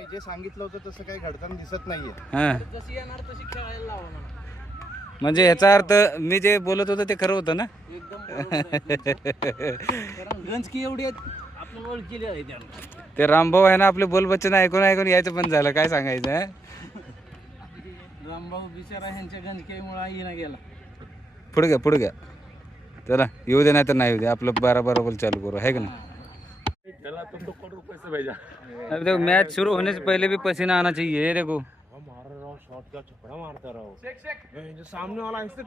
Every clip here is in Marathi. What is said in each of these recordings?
नाही, जे सांगितलं होतं तसं काही घडताना दिसत नाहीये. हा जशी येणार तशी खेळायला लावा मला. म्हणजे याचा अर्थ मी जे बोलत होतो ते खरं होतं ना. एकदम बरोबर आहे तुमचं. कारण गंजकी एवढी आहेत आपल्याला ओळखीली आहे त्यांना. ते रामभाऊ आहे ना आपले बोलबच्चन ऐकून ऐकून यायचं पण झालं. काय सांगायचं हं? रामभाऊ बिचारा ह्यांच्या गंजकीमुळे येईना गेला. पुढे घ्या चला. येऊ दे नाही तर नाही येऊ दे, आपलं बारा बोल चालू करू आहे का नाही. चला तुमको करोड़ रुपए से भेजा. अब देखो मैच शुरू होने से पहले भी पसीना आना चाहिए. ये देखो मार रहा शॉट का छक्का मारता रहो. जो सामने वाला ऐसे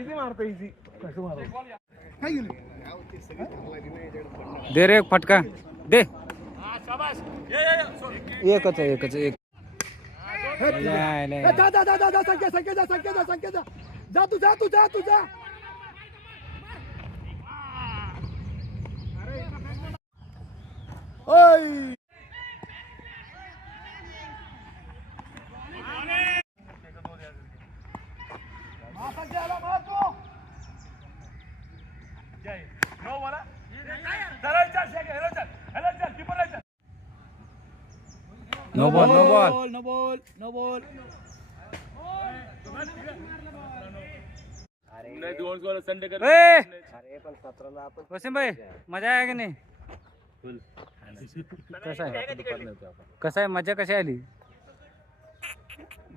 इजी मारता इजी. कैसे मारो. दे रे एक फटका दे. शाबाश. एकच आहे एकच एक. नाही नाही नो बोला. चल हेलो चल कीपर चल. No ball no ball. No ball no ball. नहीं दोन गोल संडे कर. ए वसीम भाई मजा आहे का नाही. कसं आहे मजा कशी आली.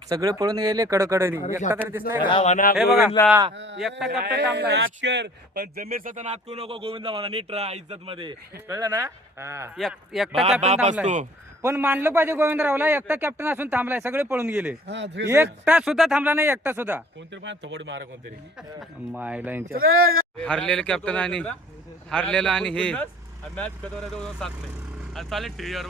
सगळे पळून गेले कडकडनी. एकटा तरी दिसतंय का? हे बघा एकटा कॅप्टन थांबलाय. नाच कर पण जमीर सता नाच करू नको. गोविंदा म्हणा नीट राहा इज्जत मध्ये. कळलं ना. एकटा कॅप्टन थांबलाय. पण मानलं पाहिजे गोविंदरावला. एकटा कॅप्टन असून थांबलाय. सगळे पळून गेले. एकटा सुद्धा थांबला नाही. एकटा सुद्धा. कोणतरी पण थोडी मारा कोणतरी. मायला यांच्या हरलेले कॅप्टन आणि हरलेला आणि हे मॅच कधीवर साथ नाही. चालेल टीव्हीवर